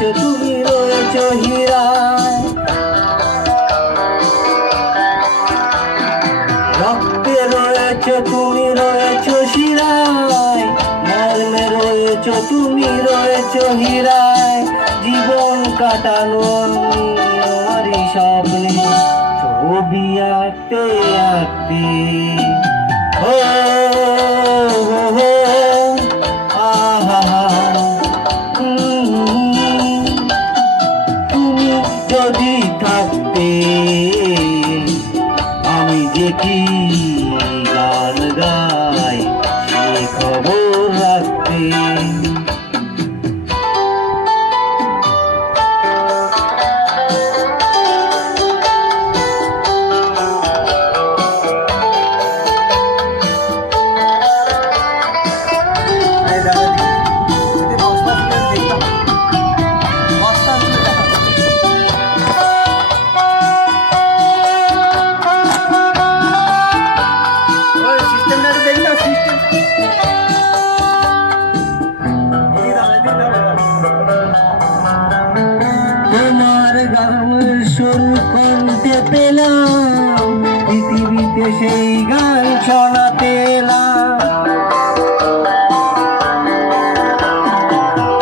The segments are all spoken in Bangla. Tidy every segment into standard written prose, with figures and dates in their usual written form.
রয়েছো, তুমি রয়েছো হীরায়। রক্তে রয়েছো, তুমি রয়েছো শিরায়। মর্মে রয়েছো, তুমি রয়েছো হীরায়। জীবন কাটানো আমি তোমারই স্বপ্নে, ছবি আঁকতে আঁকতে। ও হো হো, আহা হা, তুমি যদি থাকতে আমি যে কি গান গাই সে খবর রাখতে। তোমার গানের সুর কণ্ঠে পেলাম, পৃথিবীতে সেই গান শোনাতে এলাম।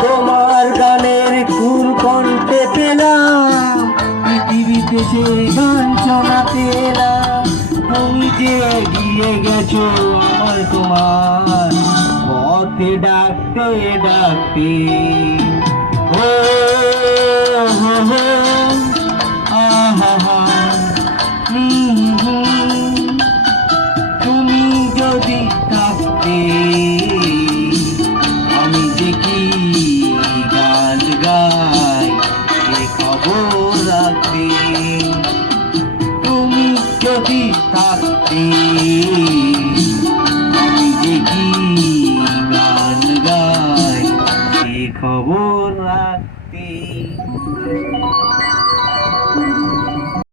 তোমার গানের সুর কণ্ঠে পেলাম, পৃথিবীতে সেই গান শোনাতে এলাম। তুমি যে এগিয়ে গেছো আমার তোমার পথে ডাকতে ডাকতে। ও হো হো, আহা হা, তুমি যদি থাকতে আমি যে কি গান গাই সে খবর